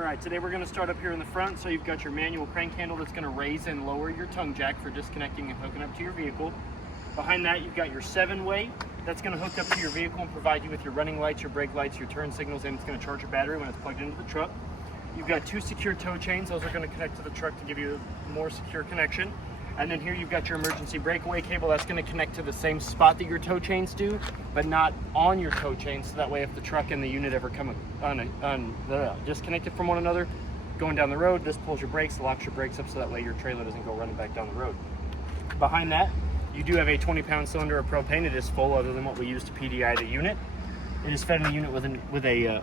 All right, today we're going to start up here in the front. So you've got your manual crank handle that's going to raise and lower your tongue jack for disconnecting and hooking up to your vehicle. Behind that, you've got your 7-way that's going to hook up to your vehicle and provide you with your running lights, your brake lights, your turn signals, and it's going to charge your battery when it's plugged into the truck. You've got 2 secure tow chains. Those are going to connect to the truck to give you a more secure connection. And then here you've got your emergency breakaway cable that's going to connect to the same spot that your tow chains do, but not on your tow chains. So that way if the truck and the unit ever come disconnected from one another, going down the road, this pulls your brakes, locks your brakes up so that way your trailer doesn't go running back down the road. Behind that, you do have a 20-pound cylinder of propane. It is full other than what we use to PDI the unit. It is fed in the unit with a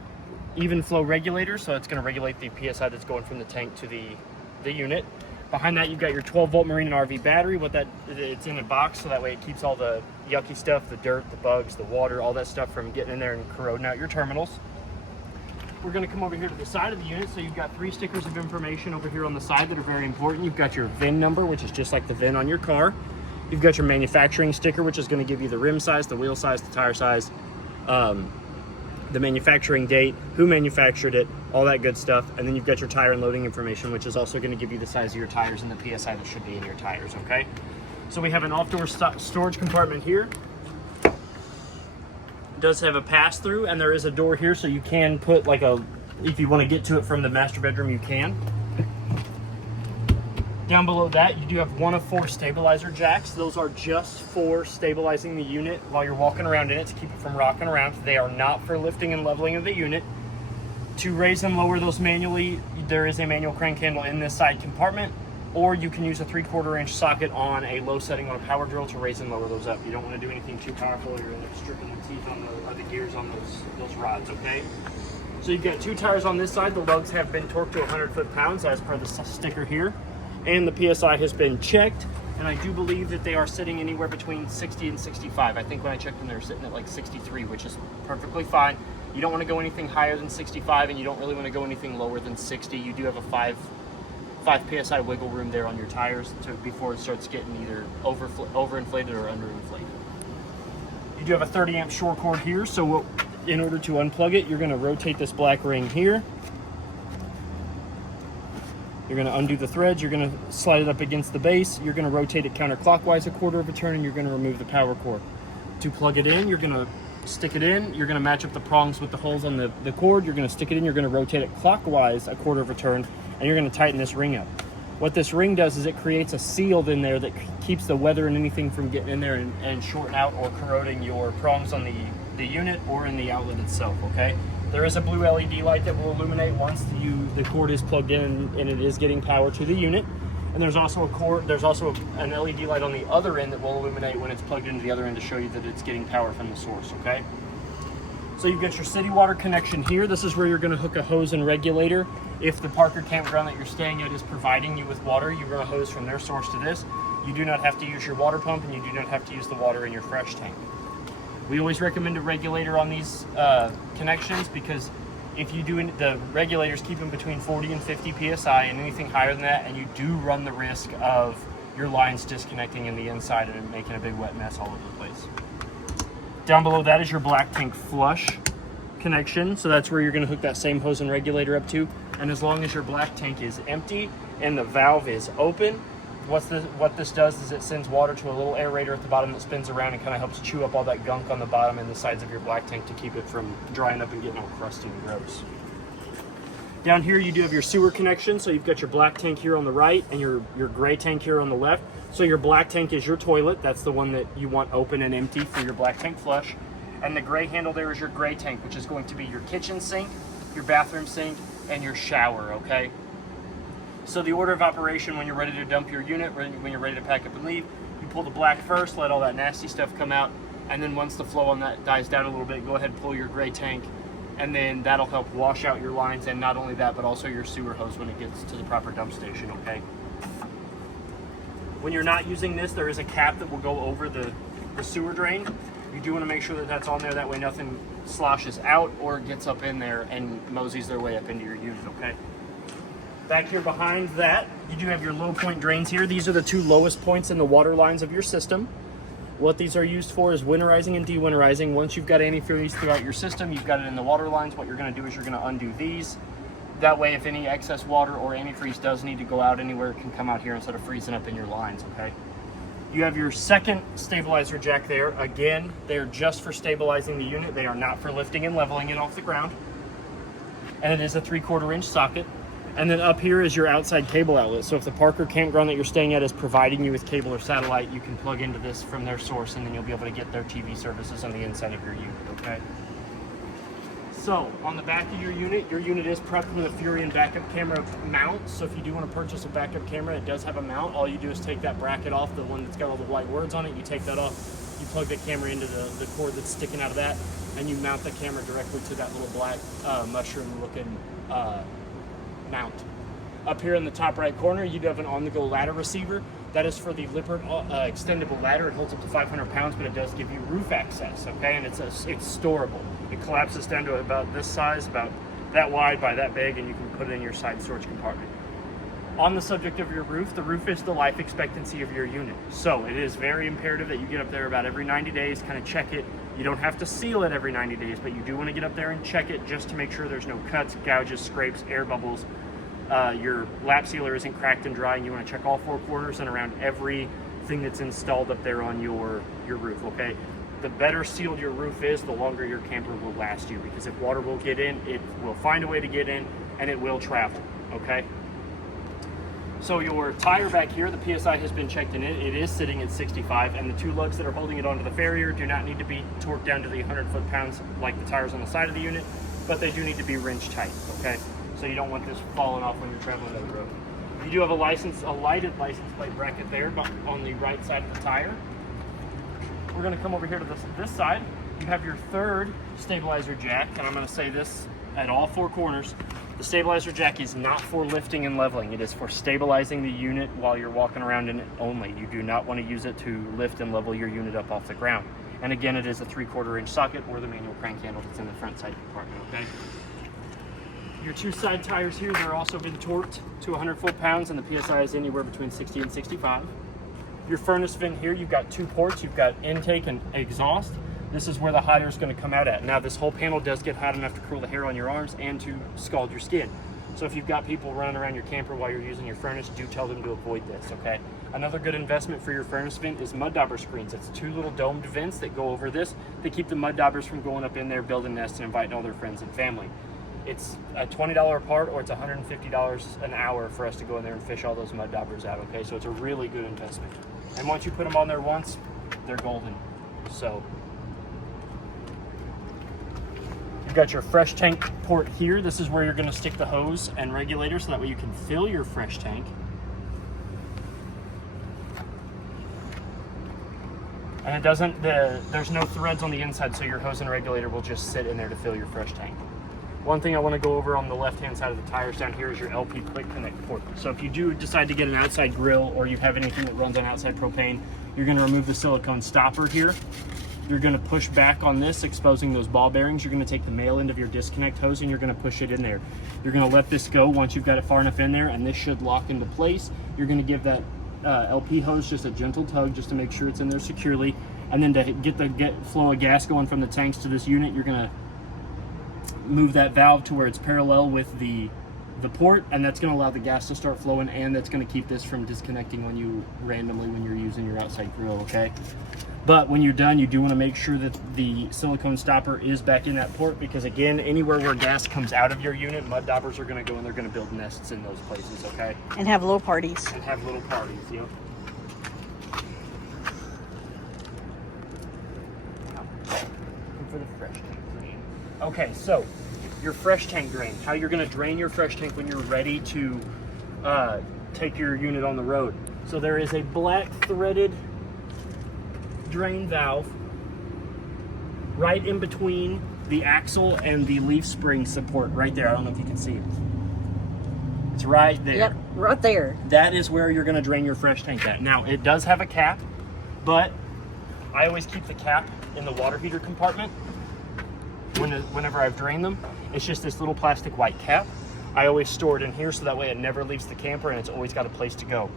even flow regulator, so it's going to regulate the PSI that's going from the tank to the unit. Behind that, you've got your 12-volt marine and RV battery. It's in a box, so that way it keeps all the yucky stuff, the dirt, the bugs, the water, all that stuff from getting in there and corroding out your terminals. We're going to come over here to the side of the unit. So you've got 3 stickers of information over here on the side that are very important. You've got your VIN number, which is just like the VIN on your car. You've got your manufacturing sticker, which is going to give you the rim size, the wheel size, the tire size, the manufacturing date, who manufactured it, all that good stuff. And then you've got your tire and loading information, which is also going to give you the size of your tires and the PSI that should be in your tires, okay? So we have an off-door storage compartment here. It does have a pass-through, and there is a door here, so you can put if you want to get to it from the master bedroom, you can. Down below that, you do have 1 of 4 stabilizer jacks. Those are just for stabilizing the unit while you're walking around in it to keep it from rocking around. They are not for lifting and leveling of the unit. To raise and lower those manually, there is a manual crank handle in this side compartment, or you can use a 3/4 inch socket on a low setting on a power drill to raise and lower those up. You don't want to do anything too powerful, or you're going to stripping the teeth on the gears on those rods, okay? So you've got 2 tires on this side. The lugs have been torqued to 100 foot-pounds as per the sticker here. And the PSI has been checked, and I do believe that they are sitting anywhere between 60 and 65. I think when I checked them, they were sitting at like 63, which is perfectly fine. You don't want to go anything higher than 65, and you don't really want to go anything lower than 60. You do have a 5 PSI wiggle room there on your tires before it starts getting either overinflated or underinflated. You do have a 30 amp shore cord here, so in order to unplug it, you're going to rotate this black ring here. You're going to undo the threads, you're going to slide it up against the base, you're going to rotate it counterclockwise a 1/4 of a turn, and you're going to remove the power cord. To plug it in, you're going to stick it in, you're going to match up the prongs with the holes on the cord, you're going to stick it in, you're going to rotate it clockwise a 1/4 of a turn, and you're going to tighten this ring up. What this ring does is it creates a seal in there that keeps the weather and anything from getting in there and shorting out or corroding your prongs on the unit or in the outlet itself, okay? There is a blue LED light that will illuminate once the cord is plugged in and it is getting power to the unit. And there's also an LED light on the other end that will illuminate when it's plugged into the other end to show you that it's getting power from the source, okay? So you've got your city water connection here. This is where you're going to hook a hose and regulator. If the Parker campground that you're staying at is providing you with water, you run a hose from their source to this. You do not have to use your water pump, and you do not have to use the water in your fresh tank. We always recommend a regulator on these connections, because if you do, the regulators keep them between 40 and 50 PSI, and anything higher than that, and you do run the risk of your lines disconnecting in the inside and making a big wet mess all over the place. Down below that is your black tank flush connection. So that's where you're going to hook that same hose and regulator up to. And as long as your black tank is empty and the valve is open, what this does is it sends water to a little aerator at the bottom that spins around and kind of helps chew up all that gunk on the bottom and the sides of your black tank to keep it from drying up and getting all crusty and gross. Down here you do have your sewer connection. So you've got your black tank here on the right and your gray tank here on the left. So your black tank is your toilet. That's the one that you want open and empty for your black tank flush. And the gray handle there is your gray tank, which is going to be your kitchen sink, your bathroom sink, and your shower, okay? So the order of operation when you're ready to dump your unit, when you're ready to pack up and leave, you pull the black first, let all that nasty stuff come out, and then once the flow on that dies down a little bit, go ahead and pull your gray tank, and then that'll help wash out your lines, and not only that, but also your sewer hose when it gets to the proper dump station, okay? When you're not using this, there is a cap that will go over the sewer drain. You do want to make sure that that's on there, that way nothing sloshes out or gets up in there and moseys their way up into your unit, okay? Back here behind that, you do have your low point drains here. These are the 2 lowest points in the water lines of your system. What these are used for is winterizing and dewinterizing. Once you've got antifreeze throughout your system, you've got it in the water lines, what you're going to do is you're going to undo these, That way, if any excess water or antifreeze does need to go out anywhere, it can come out here instead of freezing up in your lines, okay? You have your second stabilizer jack there. Again, they're just for stabilizing the unit. They are not for lifting and leveling it off the ground. And it is a 3/4 inch socket. And then up here is your outside cable outlet. So if the Parker campground that you're staying at is providing you with cable or satellite, you can plug into this from their source, and then you'll be able to get their TV services on the inside of your unit, okay? So on the back of your unit is prepped with a Furion backup camera mount. So if you do want to purchase a backup camera, it does have a mount. All you do is take that bracket off, the one that's got all the white words on it. You take that off, you plug the camera into the cord that's sticking out of that, and you mount the camera directly to that little black mushroom looking mount. Up here in the top right corner, you do have an on-the-go ladder receiver. That is for the Lippert extendable ladder. It holds up to 500 pounds, but it does give you roof access, okay? And it's storable. It collapses down to about this size, about that wide by that big, and you can put it in your side storage compartment. On the subject of your roof, the roof is the life expectancy of your unit. So it is very imperative that you get up there about every 90 days, kind of check it. You don't have to seal it every 90 days, but you do want to get up there and check it just to make sure there's no cuts, gouges, scrapes, air bubbles. Your lap sealer isn't cracked and dry, and you want to check all 4 corners and around everything that's installed up there on your roof, okay? The better sealed your roof is, the longer your camper will last you, because if water will get in, it will find a way to get in, and it will travel, okay? So your tire back here, the PSI has been checked in it. It is sitting at 65, and the 2 lugs that are holding it onto the farrier do not need to be torqued down to the 100 foot-pounds like the tires on the side of the unit, but they do need to be wrench tight, okay? So you don't want this falling off when you're traveling down the road. You do have a lighted license plate bracket there, but on the right side of the tire. We're gonna come over here to this side. You have your third stabilizer jack, and I'm gonna say this at all 4 corners. The stabilizer jack is not for lifting and leveling. It is for stabilizing the unit while you're walking around in it only. You do not want to use it to lift and level your unit up off the ground. And again, it is a 3/4 inch socket or the manual crank handle that's in the front side compartment, okay? Your 2 side tires here, they're also been torqued to 100 foot-pounds, and the PSI is anywhere between 60 and 65. Your furnace vent here, you've got 2 ports. You've got intake and exhaust. This is where the hot air is going to come out at. Now, this whole panel does get hot enough to cool the hair on your arms and to scald your skin. So if you've got people running around your camper while you're using your furnace, do tell them to avoid this, okay? Another good investment for your furnace vent is mud dauber screens. It's 2 little domed vents that go over this. They keep the mud daubers from going up in there, building nests, and inviting all their friends and family. It's a $20 a part, or it's $150 an hour for us to go in there and fish all those mud daubers out, okay? So it's a really good investment. And once you put them on there once, they're golden. So you've got your fresh tank port here. This is where you're gonna stick the hose and regulator, so that way you can fill your fresh tank. And it doesn't, there's no threads on the inside, so your hose and regulator will just sit in there to fill your fresh tank. One thing I want to go over on the left-hand side of the tires down here is your LP quick connect port. So if you do decide to get an outside grill, or you have anything that runs on outside propane, you're going to remove the silicone stopper here. You're going to push back on this, exposing those ball bearings. You're going to take the male end of your disconnect hose and you're going to push it in there. You're going to let this go once you've got it far enough in there, and this should lock into place. You're going to give that LP hose just a gentle tug just to make sure it's in there securely. And then to get the flow of gas going from the tanks to this unit, you're going to move that valve to where it's parallel with the port, and that's going to allow the gas to start flowing, and that's going to keep this from disconnecting when you're using your outside grill, okay? But when you're done, you do want to make sure that the silicone stopper is back in that port, because again, anywhere where gas comes out of your unit, mud daubers are going to go and they're going to build nests in those places, okay? And have little parties. And have little parties, yep. For the fresh tank drain. Okay, so your fresh tank drain, how you're going to drain your fresh tank when you're ready to take your unit on the road. So there is a black threaded drain valve right in between the axle and the leaf spring support right there. I don't know if you can see it. It's right there. Yep, right there. That is where you're going to drain your fresh tank at. Now, it does have a cap, but I always keep the cap in the water heater compartment whenever I've drained them. It's just this little plastic white cap. I always store it in here so that way it never leaves the camper and it's always got a place to go.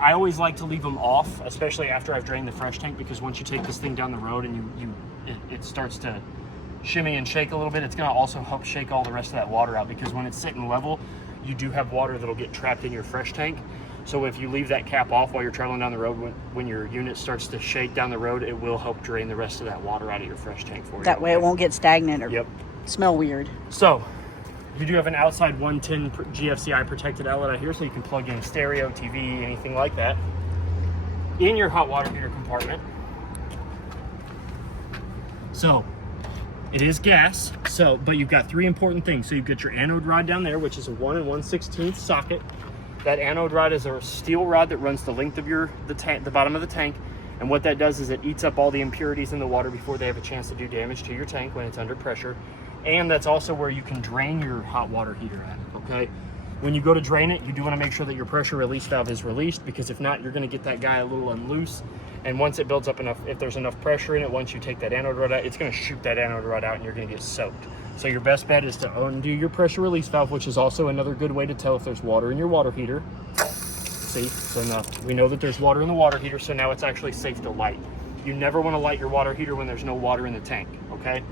I always like to leave them off, especially after I've drained the fresh tank, because once you take this thing down the road and it starts to shimmy and shake a little bit, it's going to also help shake all the rest of that water out, because when it's sitting level, you do have water that'll get trapped in your fresh tank. So if you leave that cap off while you're traveling down the road, when your unit starts to shake down the road, it will help drain the rest of that water out of your fresh tank for you. That way it won't get stagnant or yep. smell weird. So you do have an outside 110 GFCI protected outlet out here, so you can plug in stereo, TV, anything like that. In your hot water heater compartment. So it is gas, but you've got three important things. So you've got your anode rod down there, which is a 1 1/16 socket. That anode rod is a steel rod that runs the length of the bottom of the tank. And what that does is it eats up all the impurities in the water before they have a chance to do damage to your tank when it's under pressure. And that's also where you can drain your hot water heater at, okay? When you go to drain it, you do want to make sure that your pressure release valve is released, because if not, you're going to get that guy a little unloose. And once it builds up enough, if there's enough pressure in it, once you take that anode rod out, it's going to shoot that anode rod out and you're going to get soaked. So your best bet is to undo your pressure release valve, which is also another good way to tell if there's water in your water heater. See, so now we know that there's water in the water heater, so now it's actually safe to light. You never want to light your water heater when there's no water in the tank, okay?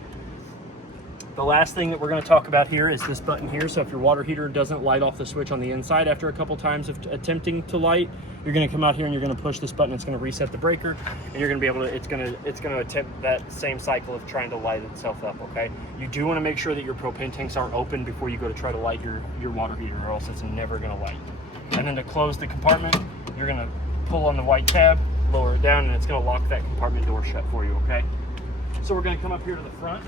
The last thing that we're going to talk about here is this button here. So if your water heater doesn't light off the switch on the inside after a couple times of attempting to light, you're going to come out here and you're going to push this button. It's going to reset the breaker, and you're going to be able to, it's going to attempt that same cycle of trying to light itself up, okay? You do want to make sure that your propane tanks are open before you go to try to light your water heater, or else it's never going to light. And then to close the compartment, you're going to pull on the white tab, lower it down, and it's going to lock that compartment door shut for you, okay? So we're going to come up here to the front,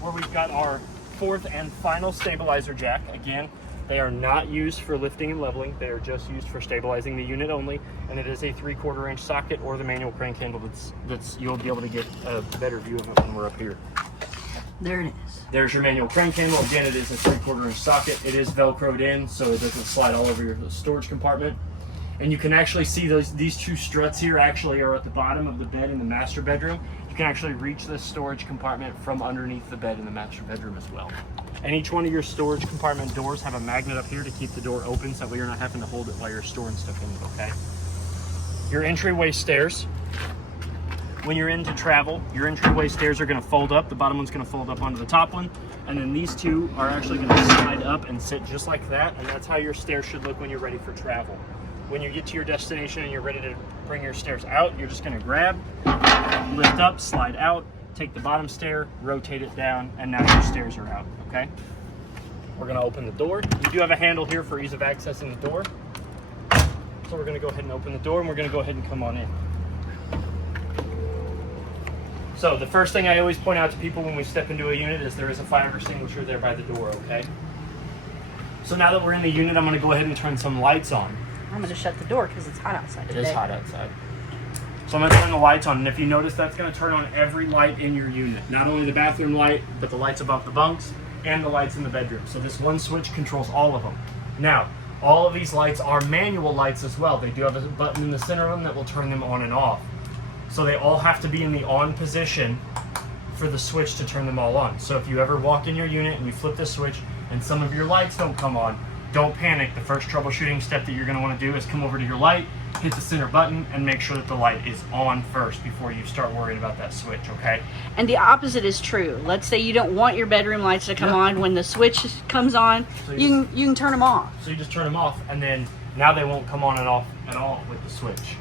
where we've got our fourth and final stabilizer jack. Again, they are not used for lifting and leveling. They are just used for stabilizing the unit only. And it is a 3/4 inch socket, or the manual crank handle that's you'll be able to get a better view of it when we're up here. There it is. There's your manual crank handle. Again, it is a 3/4 inch socket. It is Velcroed in, so it doesn't slide all over your storage compartment. And you can actually see these two struts here actually are at the bottom of the bed in the master bedroom. You can actually reach this storage compartment from underneath the bed in the master bedroom as well. And each one of your storage compartment doors have a magnet up here to keep the door open, so that way you're not having to hold it while you're storing stuff in it, okay? Your entryway stairs. When you're into travel, your entryway stairs are going to fold up. The bottom one's going to fold up onto the top one. And then these two are actually going to slide up and sit just like that. And that's how your stairs should look when you're ready for travel. When you get to your destination and you're ready to bring your stairs out, you're just going to grab, lift up, slide out, take the bottom stair, rotate it down, and now your stairs are out, okay? We're going to open the door. You do have a handle here for ease of accessing the door. So we're going to go ahead and open the door, and we're going to go ahead and come on in. So the first thing I always point out to people when we step into a unit is there is a fire extinguisher there by the door, okay? So now that we're in the unit, I'm going to go ahead and turn some lights on. I'm going to shut the door because it's hot outside today. It is hot outside. So I'm going to turn the lights on, and if you notice, that's going to turn on every light in your unit. Not only the bathroom light, but the lights above the bunks and the lights in the bedroom. So this one switch controls all of them. Now, all of these lights are manual lights as well. They do have a button in the center of them that will turn them on and off. So they all have to be in the on position for the switch to turn them all on. So if you ever walk in your unit and you flip this switch and some of your lights don't come on, don't panic. The first troubleshooting step that you're going to want to do is come over to your light, hit the center button, and make sure that the light is on first before you start worrying about that switch, okay? And the opposite is true. Let's say you don't want your bedroom lights to come on. When the switch comes on, so you can turn them off. So you just turn them off, and then now they won't come on and off at all with the switch.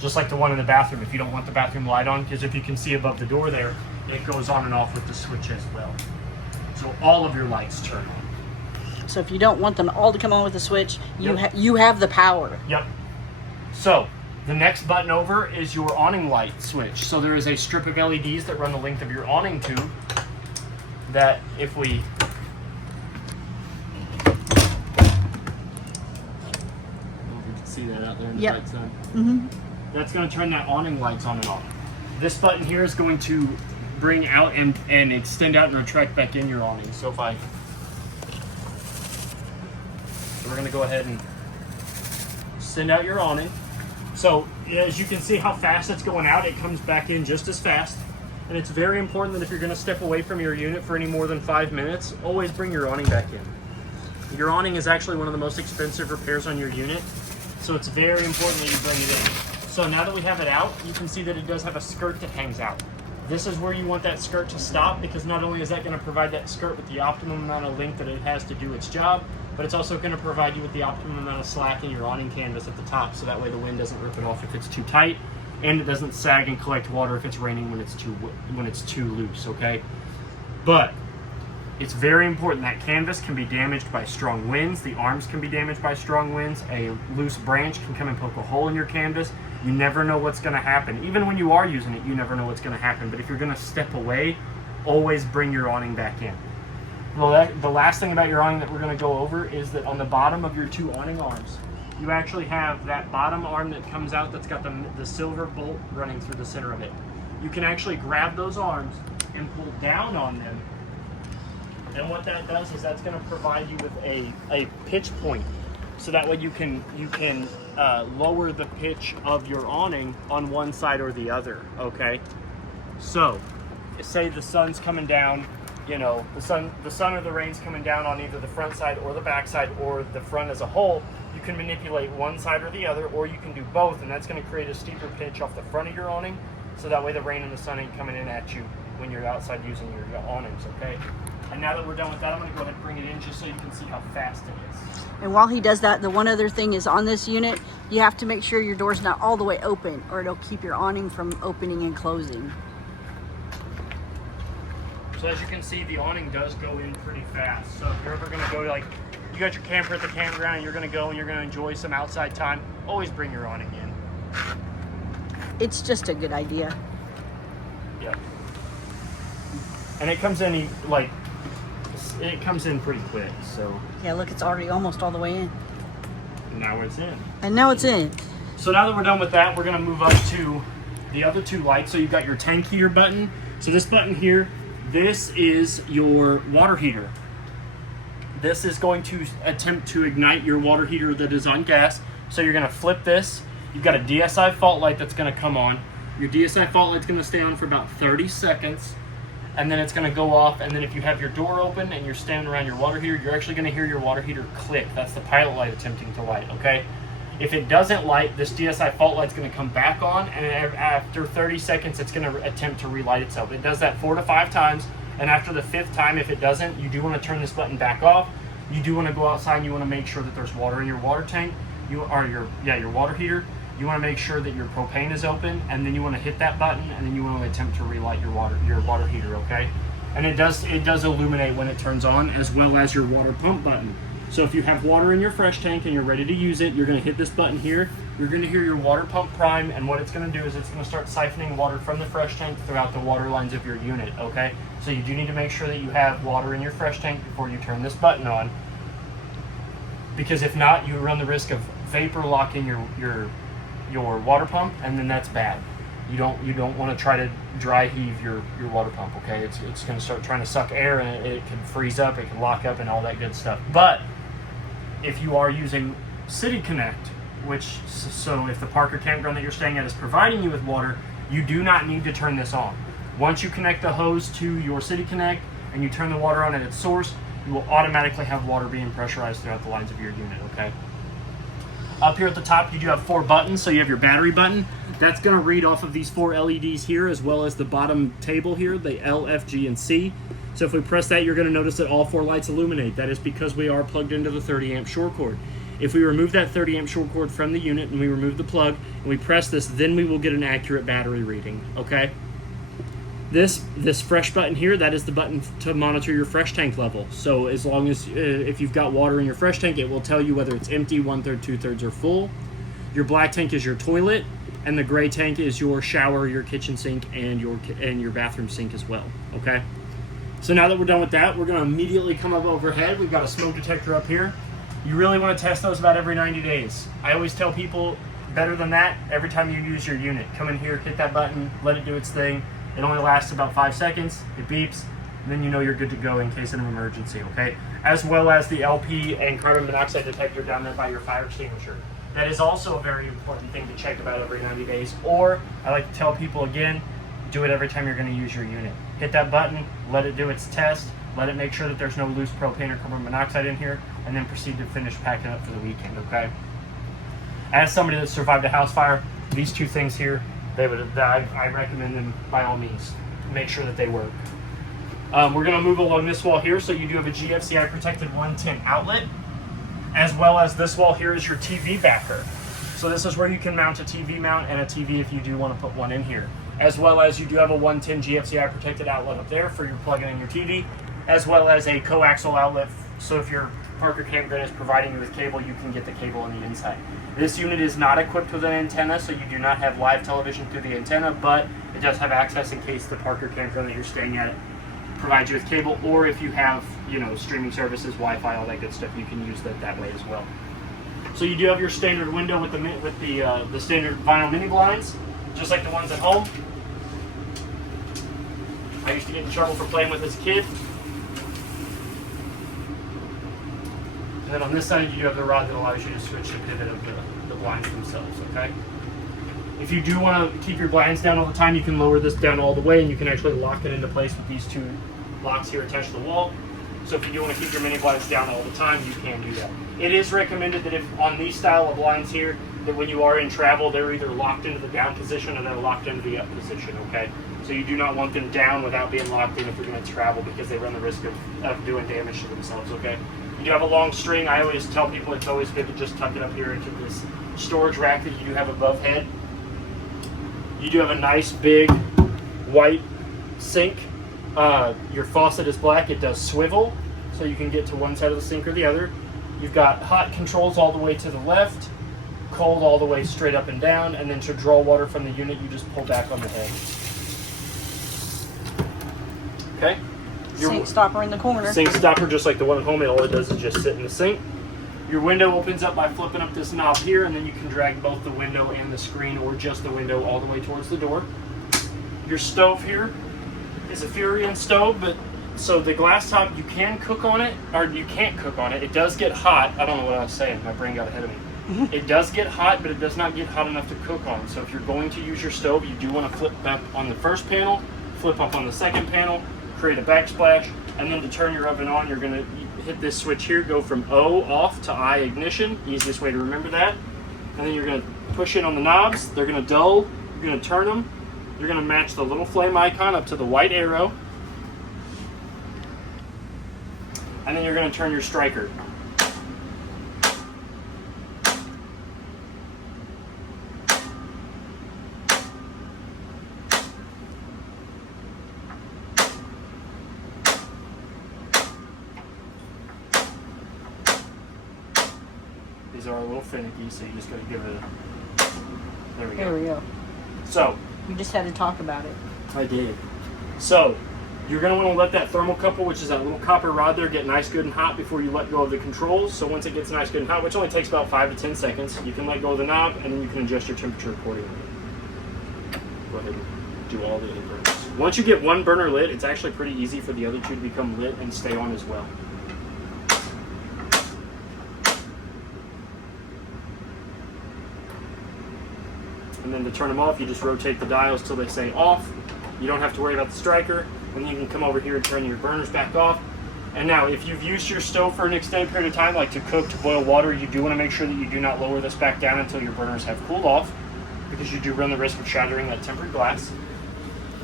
Just like the one in the bathroom, if you don't want the bathroom light on, because if you can see above the door there, it goes on and off with the switch as well. So all of your lights turn on. So if you don't want them all to come on with the switch, you have the power. Yep. So the next button over is your awning light switch. So there is a strip of LEDs that run the length of your awning tube that if we... I don't know if you can see that out there in the light side. Mm-hmm. That's going to turn that awning lights on and off. This button here is going to bring out and extend out and retract back in your awning. So if I... We're going to go ahead and send out your awning. So as you can see how fast it's going out, it comes back in just as fast. And it's very important that if you're going to step away from your unit for any more than 5 minutes, always bring your awning back in. Your awning is actually one of the most expensive repairs on your unit, so it's very important that you bring it in. So now that we have it out, you can see that it does have a skirt that hangs out. This is where you want that skirt to stop, because not only is that going to provide that skirt with the optimum amount of length that it has to do its job, but it's also going to provide you with the optimum amount of slack in your awning canvas at the top, so that way the wind doesn't rip it off if it's too tight, and it doesn't sag and collect water if it's raining when it's too loose, okay? But it's very important that canvas can be damaged by strong winds. The arms can be damaged by strong winds. A loose branch can come and poke a hole in your canvas. You never know what's going to happen. Even when you are using it, you never know what's going to happen. But if you're going to step away, always bring your awning back in. Well, the last thing about your awning that we're going to go over is that on the bottom of your two awning arms, you actually have that bottom arm that comes out that's got the silver bolt running through the center of it. You can actually grab those arms and pull down on them. And what that does is that's going to provide you with a pitch point, so that way you can lower the pitch of your awning on one side or the other. Okay, so say the sun's coming down, you know, the sun or the rain's coming down on either the front side or the back side or the front as a whole. You can manipulate one side or the other, or you can do both, and that's going to create a steeper pitch off the front of your awning, so that way the rain and the sun ain't coming in at you when you're outside using your awnings. Okay. And now that we're done with that, I'm going to go ahead and bring it in just so you can see how fast it is. And while he does that, the one other thing is on this unit, you have to make sure your door's not all the way open, or it'll keep your awning from opening and closing. So as you can see, the awning does go in pretty fast. So if you're ever going to go, like, you got your camper at the campground and you're going to go and you're going to enjoy some outside time, always bring your awning in. It's just a good idea. Yep. And it comes in, like, it comes in pretty quick, so. Yeah, look, it's already almost all the way in. Now it's in. And now it's in. So now that we're done with that, we're going to move up to the other two lights. So you've got your tank heater button. So this button here, this is your water heater. This is going to attempt to ignite your water heater that is on gas. So you're going to flip this. You've got a DSI fault light that's going to come on. Your DSI fault light's going to stay on for about 30 seconds. And then it's going to go off, and then if you have your door open and you're standing around your water heater, you're actually going to hear your water heater click. That's the pilot light attempting to light, okay? If it doesn't light, this DSI fault light's going to come back on, and after 30 seconds, it's going to attempt to relight itself. It does that 4 to 5 times, and after the 5th time, if it doesn't, you do want to turn this button back off. You do want to go outside and you want to make sure that there's water in your water tank, your water heater. You want to make sure that your propane is open, and then you want to hit that button, and then you want to attempt to relight your water heater, okay? And it does illuminate when it turns on, as well as your water pump button. So if you have water in your fresh tank and you're ready to use it, you're going to hit this button here. You're going to hear your water pump prime, and what it's going to do is it's going to start siphoning water from the fresh tank throughout the water lines of your unit, okay? So you do need to make sure that you have water in your fresh tank before you turn this button on, because if not, you run the risk of vapor locking your water pump, and then that's bad. You don't want to try to dry heave your water pump, okay? It's going to start trying to suck air, and it can freeze up, it can lock up, and all that good stuff. But if you are using City Connect, so if the park or campground that you're staying at is providing you with water, you do not need to turn this on. Once you connect the hose to your City Connect and you turn the water on at its source, you will automatically have water being pressurized throughout the lines of your unit, okay? Up here at the top, you do have 4 buttons. So you have your battery button. That's going to read off of these 4 LEDs here, as well as the bottom table here, the L, F, G, and C. So if we press that, you're going to notice that all 4 lights illuminate. That is because we are plugged into the 30 amp short cord. If we remove that 30 amp short cord from the unit and we remove the plug and we press this, then we will get an accurate battery reading, okay? This fresh button here, that is the button to monitor your fresh tank level. So as long as, if you've got water in your fresh tank, it will tell you whether it's empty, 1/3, 2/3, or full. Your black tank is your toilet, and the gray tank is your shower, your kitchen sink, and your bathroom sink as well, okay? So now that we're done with that, we're gonna immediately come up overhead. We've got a smoke detector up here. You really wanna test those about every 90 days. I always tell people, better than that, every time you use your unit, come in here, hit that button, let it do its thing. It only lasts about 5 seconds, it beeps, and then you know you're good to go in case of an emergency, okay? As well as the LP and carbon monoxide detector down there by your fire extinguisher. That is also a very important thing to check about every 90 days, or I like to tell people again, do it every time you're gonna use your unit. Hit that button, let it do its test, let it make sure that there's no loose propane or carbon monoxide in here, and then proceed to finish packing up for the weekend, okay? As somebody that survived a house fire, these 2 things here, I recommend them by all means. make sure that they work. We're going to move along this wall here. So you do have a GFCI protected 110 outlet, as well as this wall here is your TV backer. So this is where you can mount a TV mount and a TV if you do want to put one in here. As well as you do have a 110 GFCI protected outlet up there for your plugging in your TV, as well as a coaxial outlet. So if your Parker campground is providing you with cable, you can get the cable on the inside. This unit is not equipped with an antenna, so you do not have live television through the antenna, but it does have access in case the Parker campground that you're staying at provides you with cable, or if you have, you know, streaming services, Wi-Fi, all that good stuff, you can use that way as well. So you do have your standard window with the standard vinyl mini blinds, just like the ones at home. I used to get in trouble for playing with as a kid. And then on this side, you do have the rod that allows you to switch the pivot of the blinds themselves, okay? If you do want to keep your blinds down all the time, you can lower this down all the way, and you can actually lock it into place with these two locks here attached to the wall. So if you do want to keep your mini blinds down all the time, you can do that. It is recommended that if on these style of blinds here, that when you are in travel, they're either locked into the down position or they're locked into the up position, okay? So you do not want them down without being locked in if you're going to travel, because they run the risk of doing damage to themselves, okay? You do have a long string. I always tell people it's always good to just tuck it up here into this storage rack that you do have above head. You do have a nice big white sink. Your faucet is black. It does swivel, so you can get to one side of the sink or the other. You've got hot controls all the way to the left, cold all the way straight up and down, and then to draw water from the unit, you just pull back on the head. Okay? Your Sink stopper in the corner. Sink stopper, just like the one at home. All it does is just sit in the sink. Your window opens up by flipping up this knob here, and then you can drag both the window and the screen, or just the window, all the way towards the door. Your stove here is a Furion stove, but so the glass top, you can cook on it, or you can't cook on it. It does get hot. I don't know what I was saying. My brain got ahead of me. It does get hot, but it does not get hot enough to cook on. So if you're going to use your stove, you do want to flip up on the first panel, flip up on the second panel, create a backsplash, and then to turn your oven on, you're going to hit this switch here, go from O off to I ignition. Easiest way to remember that. And then you're going to push in on the knobs. They're going to dull. You're going to turn them. You're going to match the little flame icon up to the white arrow. And then you're going to turn your striker. These are a little finicky, so you just got to give it a... There we go. There we go. So, We just had to talk about it. I did. So, you're going to want to let that thermocouple, which is that little copper rod there, get nice, good, and hot before you let go of the controls. So once it gets nice, good, and hot, which only takes about 5 to 10 seconds, you can let go of the knob, and then you can adjust your temperature accordingly. Go ahead and do all the other burners. Once you get one burner lit, it's actually pretty easy for the other two to become lit and stay on as well. And then to turn them off, you just rotate the dials till they say off. You don't have to worry about the striker. And then you can come over here and turn your burners back off. And now, if you've used your stove for an extended period of time, like to cook, to boil water, you do want to make sure that you do not lower this back down until your burners have cooled off, because you do run the risk of shattering that tempered glass.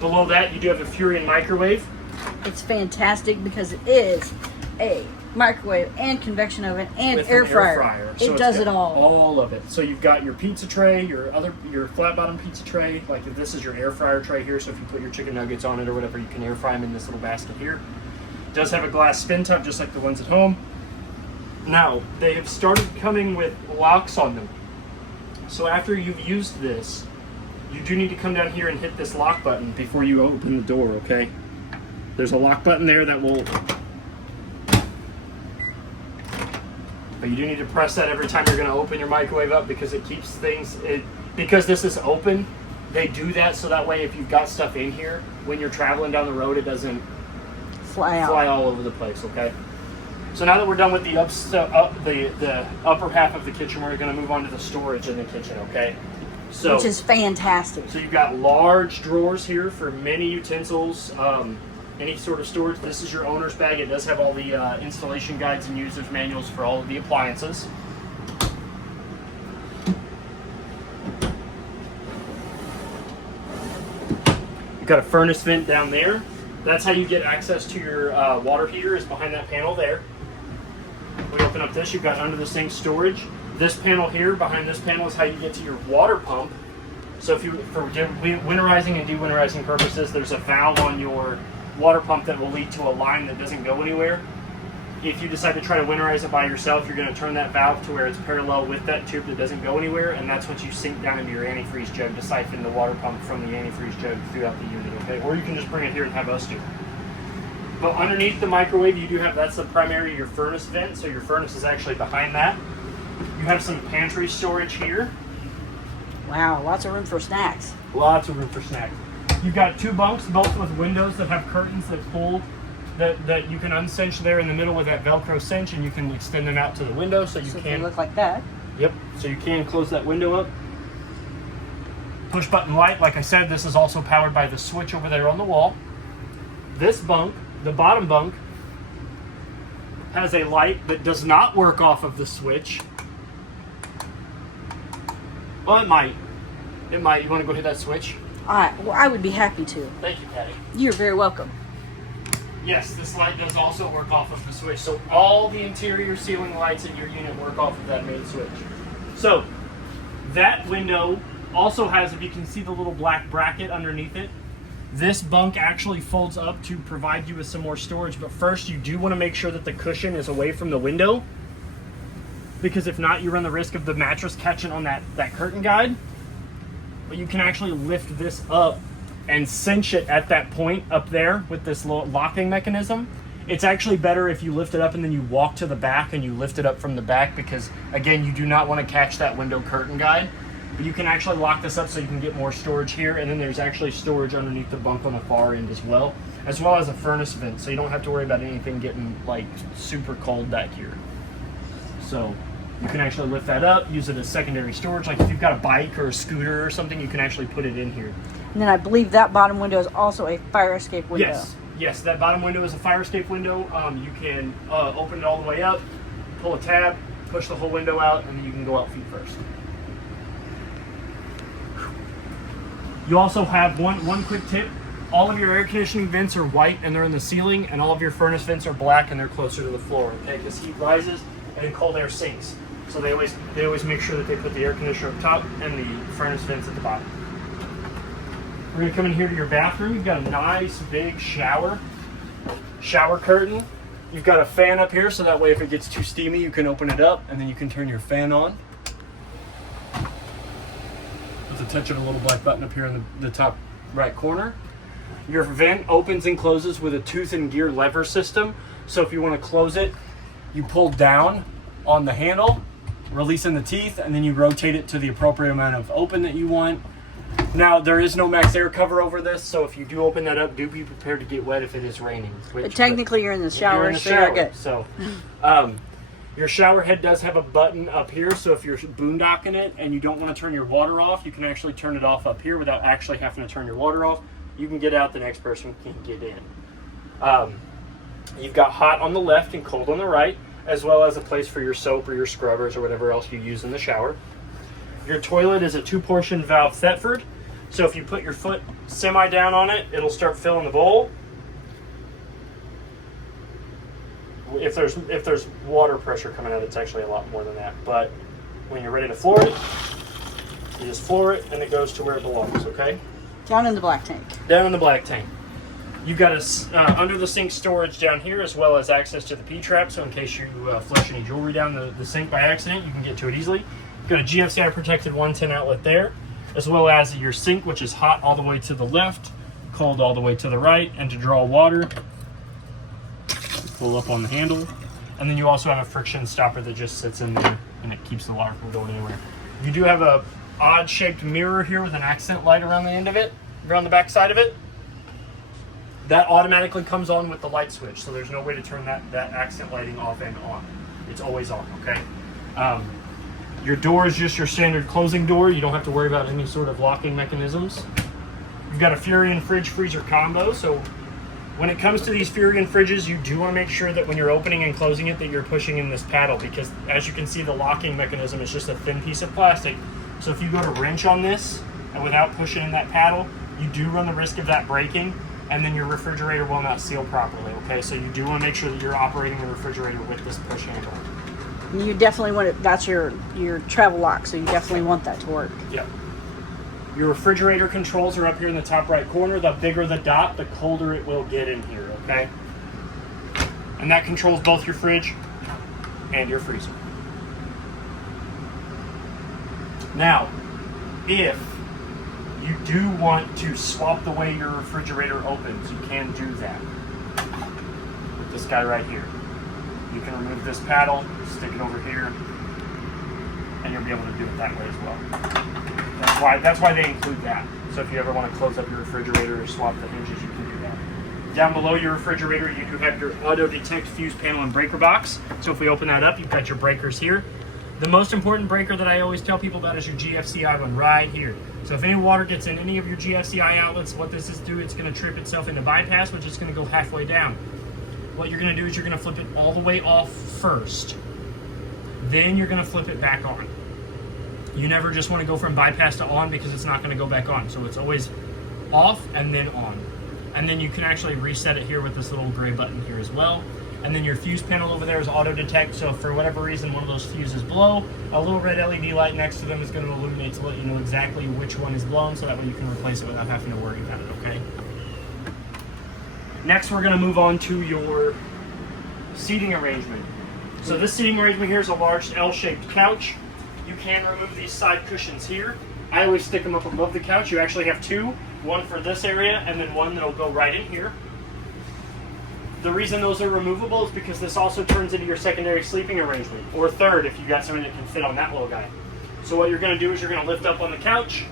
Below that, you do have a Furion microwave. It's fantastic because it is a microwave and convection oven and With air an fryer. So It does it all. All of it. So you've got your pizza tray, your flat bottom pizza tray. Like if this is your air fryer tray here, so if you put your chicken nuggets on it or whatever, you can air fry them in this little basket here. It does have a glass spin top just like the ones at home. Now, they have started coming with locks on them. So after you've used this, you do need to come down here and hit this lock button before you open the door, okay? There's a lock button there that will... But you do need to press that every time you're going to open your microwave up, because it keeps things... because this is open, they do that so that way if you've got stuff in here, when you're traveling down the road, it doesn't Fly all over the place, okay? So now that we're done with the upper half of the kitchen, we're going to move on to the storage in the kitchen, okay? So, which is fantastic. So you've got large drawers here for many utensils, any sort of storage. This is your owner's bag. It does have all the installation guides and user's manuals for all of the appliances. You've got a furnace vent down there. That's how you get access to your water heater, is behind that panel there. We open up this, you've got under the sink storage. This panel here, behind this panel, is how you get to your water pump. So if you, for winterizing and dewinterizing purposes, there's a valve on your water pump that will lead to a line that doesn't go anywhere. If you decide to try to winterize it by yourself, you're going to turn that valve to where it's parallel with that tube that doesn't go anywhere, and that's what you sink down into your antifreeze jug to siphon the water pump from the antifreeze jug throughout the unit, okay? Or you can just bring it here and have us do it. But underneath the microwave, you do have, that's the primary, your furnace vent, so your furnace is actually behind that. You have some pantry storage here. Wow, lots of room for snacks. Lots of room for snacks. You've got 2 bunks, both with windows that have curtains that pull, that you can uncinch there in the middle with that Velcro cinch, and you can extend them out to the window so They can look like that. Yep, so you can close that window up. Push button light, like I said, this is also powered by the switch over there on the wall. This bunk, the bottom bunk, has a light that does not work off of the switch. Well, it might. It might. You want to go hit that switch? Well, I would be happy to. Thank you, Patty. You're very welcome. Yes, this light does also work off of the switch. So all the interior ceiling lights in your unit work off of that main switch. So that window also has, if you can see the little black bracket underneath it, this bunk actually folds up to provide you with some more storage. But first, you do want to make sure that the cushion is away from the window, because if not, you run the risk of the mattress catching on that curtain guide. But you can actually lift this up and cinch it at that point up there with this locking mechanism. It's actually better if you lift it up and then you walk to the back and you lift it up from the back, because again, you do not want to catch that window curtain guide. But you can actually lock this up so you can get more storage here, and then there's actually storage underneath the bunk on the far end as well as a furnace vent, so you don't have to worry about anything getting like super cold back here. So you can actually lift that up, use it as secondary storage. Like if you've got a bike or a scooter or something, you can actually put it in here. And then I believe that bottom window is also a fire escape window. Yes, that bottom window is a fire escape window. You can open it all the way up, pull a tab, push the whole window out, and then you can go out feet first. You also have one quick tip. All of your air conditioning vents are white and they're in the ceiling, and all of your furnace vents are black and they're closer to the floor, okay? Because heat rises and then cold air sinks. So they always make sure that they put the air conditioner up top and the furnace vents at the bottom. We're gonna come in here to your bathroom. You've got a nice big shower curtain. You've got a fan up here, so that way if it gets too steamy, you can open it up and then you can turn your fan on. With the touch of a little black button up here in the top right corner. Your vent opens and closes with a tooth and gear lever system. So if you want to close it, you pull down on the handle, releasing the teeth, and then you rotate it to the appropriate amount of open that you want. Now, there is no max air cover over this, so if you do open that up, do be prepared to get wet if it is raining. But technically, you're in the shower, so you're good. So, your shower head does have a button up here, so if you're boondocking it and you don't want to turn your water off, you can actually turn it off up here without actually having to turn your water off. You can get out, the next person can get in. You've got hot on the left and cold on the right, as well as a place for your soap or your scrubbers or whatever else you use in the shower. Your toilet is a 2-portion valve Thetford, so if you put your foot semi down on it, it'll start filling the bowl. If there's water pressure coming out, it's actually a lot more than that. But when you're ready to floor it, you just floor it and it goes to where it belongs, okay? Down in the black tank. Down in the black tank. You've got a under the sink storage down here, as well as access to the P-trap, so in case you flush any jewelry down the sink by accident, you can get to it easily. You've got a GFCI protected 110 outlet there, as well as your sink, which is hot all the way to the left, cold all the way to the right, and to draw water, pull up on the handle. And then you also have a friction stopper that just sits in there and it keeps the water from going anywhere. You do have a odd shaped mirror here with an accent light around the end of it, around the back side of it. That automatically comes on with the light switch, so there's no way to turn that accent lighting off and on. It's always on, okay? Your door is just your standard closing door. You don't have to worry about any sort of locking mechanisms. You've got a Furion fridge freezer combo, so when it comes to these Furion fridges, you do want to make sure that when you're opening and closing it that you're pushing in this paddle, because as you can see, the locking mechanism is just a thin piece of plastic. So if you go to wrench on this and without pushing in that paddle, you do run the risk of that breaking, and then your refrigerator will not seal properly, okay? So you do want to make sure that you're operating the refrigerator with this push handle. You definitely want it, that's your travel lock, so you definitely want that to work. Yep. Your refrigerator controls are up here in the top right corner. The bigger the dot, the colder it will get in here, okay? And that controls both your fridge and your freezer. Now, if you do want to swap the way your refrigerator opens, you can do that with this guy right here. You can remove this paddle, stick it over here, and you'll be able to do it that way as well. That's why they include that. So if you ever want to close up your refrigerator or swap the hinges, you can do that. Down below your refrigerator, you do have your auto detect fuse panel and breaker box. So if we open that up, you've got your breakers here. The most important breaker that I always tell people about is your GFCI one right here. So if any water gets in any of your GFCI outlets, what this is doing, it's going to trip itself into bypass, which is going to go halfway down. What you're going to do is you're going to flip it all the way off first. Then you're going to flip it back on. You never just want to go from bypass to on because it's not going to go back on. So it's always off and then on. And then you can actually reset it here with this little gray button here as well. And then your fuse panel over there is auto detect. So if for whatever reason one of those fuses blow, a little red LED light next to them is going to illuminate to let you know exactly which one is blown, so that way you can replace it without having to worry about it, okay? Next, we're going to move on to your seating arrangement. So this seating arrangement here is a large L-shaped couch. You can remove these side cushions here. I always stick them up above the couch. You actually have two, one for this area and then one that'll go right in here. The reason those are removable is because this also turns into your secondary sleeping arrangement, or third if you got something that can fit on that little guy. So what you're going to do is you're going to lift up on the couch,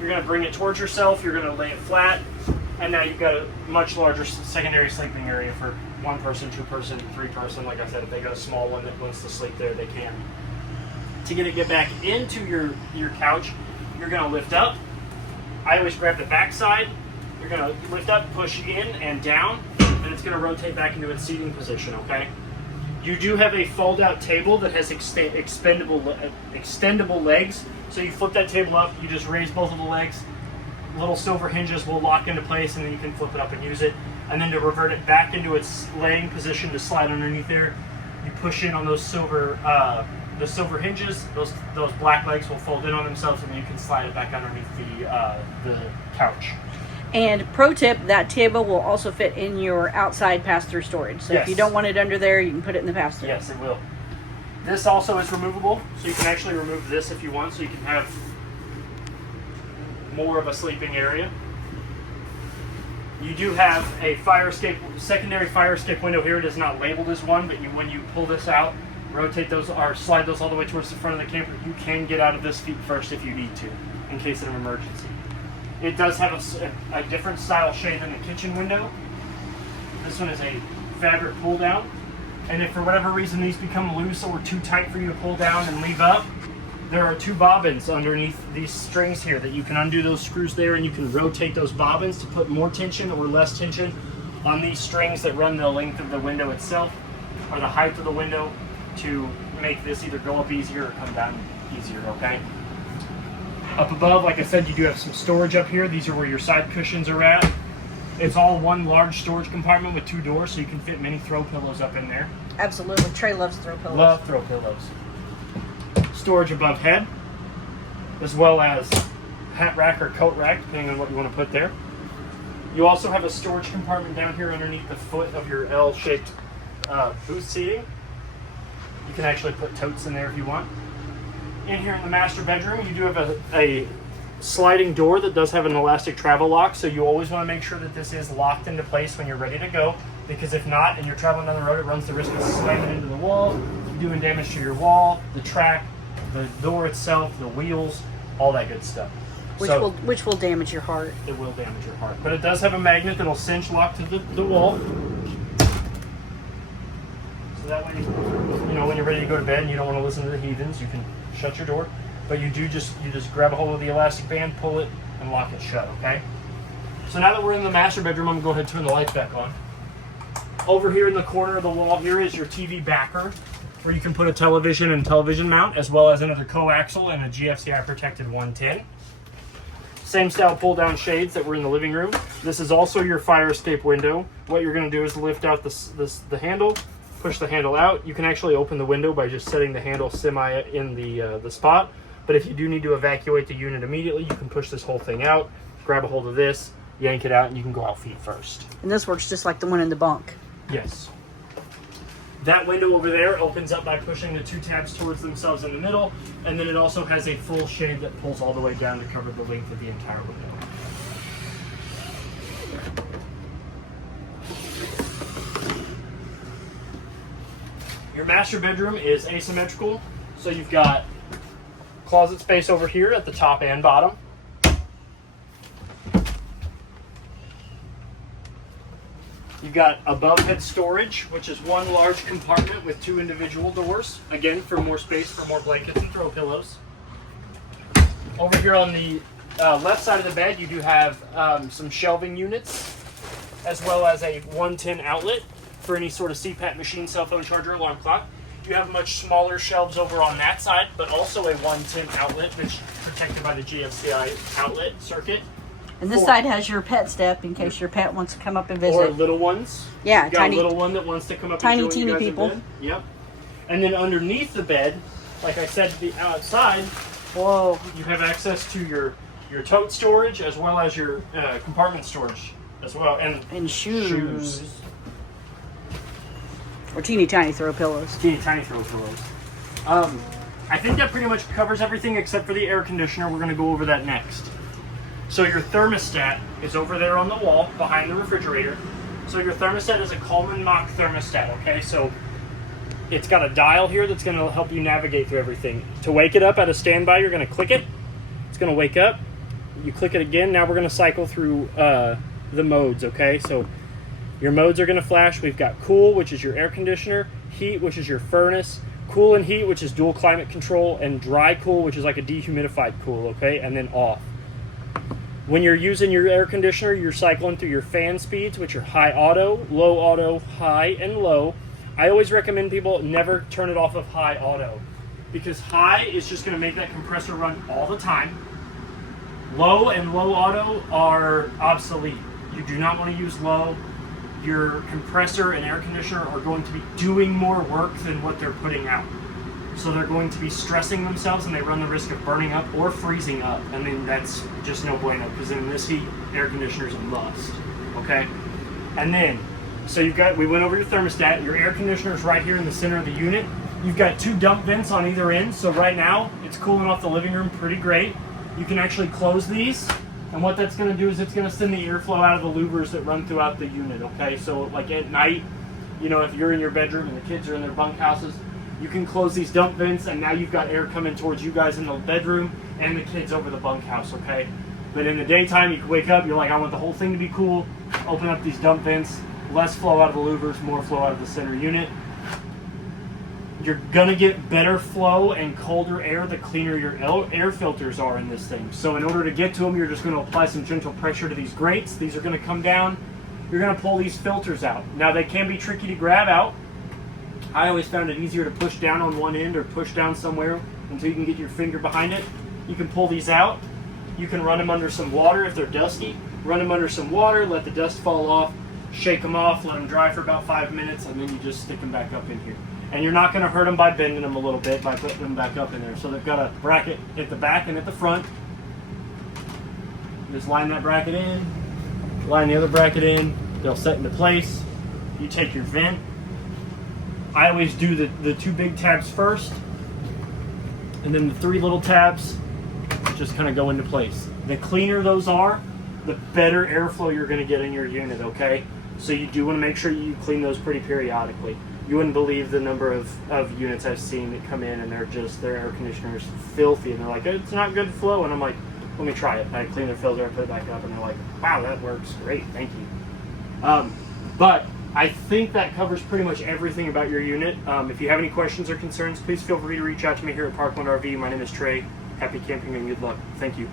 you're going to bring it towards yourself, you're going to lay it flat, and now you've got a much larger secondary sleeping area for one person, two person, three person. Like I said, if they got a small one that wants to sleep there, they can. To get back into your couch, you're going to lift up. I always grab the back side. You're going to lift up, push in and down, and it's going to rotate back into its seating position, okay? You do have a fold-out table that has extendable legs. So you flip that table up, you just raise both of the legs, little silver hinges will lock into place, and then you can flip it up and use it. And then to revert it back into its laying position to slide underneath there, you push in on those silver hinges. Those black legs will fold in on themselves, and then you can slide it back underneath the couch. And pro tip, that table will also fit in your outside pass-through storage. So yes. If you don't want it under there, you can put it in the pass-through. Yes, it will. This also is removable, so you can actually remove this if you want, so you can have more of a sleeping area. You do have a secondary fire escape window here. It is not labeled as one, but when you pull this out, rotate those or slide those all the way towards the front of the camper, you can get out of this feet first if you need to, in case of an emergency. It does have a different style shade than the kitchen window. This one is a fabric pull down. And if for whatever reason these become loose or too tight for you to pull down and leave up, there are two bobbins underneath these strings here that you can undo those screws there, and you can rotate those bobbins to put more tension or less tension on these strings that run the length of the window itself or the height of the window to make this either go up easier or come down easier, okay? Up above, like I said, you do have some storage up here. These are where your side cushions are at. It's all one large storage compartment with two doors, so you can fit many throw pillows up in there. Absolutely. Trey loves throw pillows. Love throw pillows. Storage above head, as well as hat rack or coat rack, depending on what you want to put there. You also have a storage compartment down here underneath the foot of your L-shaped booth seating. You can actually put totes in there if you want. In here in the master bedroom, you do have a sliding door that does have an elastic travel lock, so you always want to make sure that this is locked into place when you're ready to go, because if not, and you're traveling down the road, it runs the risk of slamming into the wall, doing damage to your wall, the track, the door itself, the wheels, all that good stuff. Which will damage your heart. It will damage your heart. But it does have a magnet that'll cinch lock to the wall. So that way, you know, when you're ready to go to bed and you don't want to listen to the heathens, you can shut your door. But you just grab a hold of the elastic band, pull it, and lock it shut, okay? So now that we're in the master bedroom, I'm going to go ahead and turn the lights back on. Over here in the corner of the wall here is your TV backer, where you can put a television and television mount, as well as another coaxial and a GFCI protected 110. Same style pull down shades that were in the living room. This is also your fire escape window. What you're going to do is lift out the handle, push the handle out. You can actually open the window by just setting the handle semi in the spot. But if you do need to evacuate the unit immediately, you can push this whole thing out, grab a hold of this, yank it out, and you can go out feet first. And this works just like the one in the bunk. Yes. That window over there opens up by pushing the 2 tabs towards themselves in the middle, and then it also has a full shade that pulls all the way down to cover the length of the entire window. Your master bedroom is asymmetrical, so you've got closet space over here at the top and bottom. You've got above head storage, which is one large compartment with 2 individual doors. Again, for more space for more blankets and throw pillows. Over here on the left side of the bed, you do have some shelving units, as well as a 110 outlet for any sort of CPAP machine, cell phone charger, alarm clock. You have much smaller shelves over on that side, but also a 110 outlet, which is protected by the GFCI outlet circuit. And this side has your pet step in case your pet wants to come up and visit. Or little ones. Yeah, you got tiny, a little one that wants to come up tiny, and join teeny you guys people. in bed. Yep. And then underneath the bed, like I said, the outside, whoa, you have access to your tote storage as well as your compartment storage as well, and shoes. Or teeny tiny throw pillows. Teeny tiny throw pillows. I think that pretty much covers everything except for the air conditioner. We're going to go over that next. So your thermostat is over there on the wall behind the refrigerator. So your thermostat is a Coleman Mach thermostat, okay? So it's got a dial here that's going to help you navigate through everything. To wake it up at a standby, you're going to click it. It's going to wake up. You click it again. Now we're going to cycle through the modes, okay? So your modes are going to flash. We've got cool, which is your air conditioner, heat, which is your furnace, cool and heat, which is dual climate control, and dry cool, which is like a dehumidified cool, okay? And then off. When you're using your air conditioner, you're cycling through your fan speeds, which are high auto, high, and low. I always recommend people never turn it off of high auto, because high is just going to make that compressor run all the time. Low and low auto are obsolete. You do not want to use low. Your compressor and air conditioner are going to be doing more work than what they're putting out. So they're going to be stressing themselves, and they run the risk of burning up or freezing up. I mean, that's just no bueno, because in this heat, air conditioners are a must, okay? And then, so we went over your thermostat. Your air conditioner is right here in the center of the unit. You've got 2 dump vents on either end, so right now, it's cooling off the living room pretty great. You can actually close these, and what that's going to do is it's going to send the airflow out of the louvers that run throughout the unit, okay? So, like at night, you know, if you're in your bedroom and the kids are in their bunkhouses, you can close these dump vents, and now you've got air coming towards you guys in the bedroom and the kids over the bunkhouse, okay? But in the daytime, you can wake up, you're like, I want the whole thing to be cool. Open up these dump vents, less flow out of the louvers, more flow out of the center unit. You're gonna get better flow and colder air the cleaner your air filters are in this thing. So in order to get to them, you're just gonna apply some gentle pressure to these grates. These are gonna come down. You're gonna pull these filters out. Now they can be tricky to grab out. I always found it easier to push down on one end or push down somewhere until you can get your finger behind it. You can pull these out. You can run them under some water if they're dusty. Run them under some water, let the dust fall off, shake them off, let them dry for about 5 minutes, and then you just stick them back up in here. And you're not going to hurt them by bending them a little bit by putting them back up in there. So they've got a bracket at the back and at the front. Just line that bracket in, line the other bracket in, they'll set into place. You take your vent. I always do the 2 big tabs first, and then the 3 little tabs just kind of go into place. The cleaner those are, the better airflow you're going to get in your unit, okay? So you do want to make sure you clean those pretty periodically. You wouldn't believe the number of units I've seen that come in and their air conditioner is filthy, and they're like, it's not good flow, and I'm like, let me try it. I clean their filter, I put it back up, and they're like, wow, that works great, thank you. But I think that covers pretty much everything about your unit. If you have any questions or concerns, please feel free to reach out to me here at Parkland RV. My name is Trey. Happy camping and good luck. Thank you.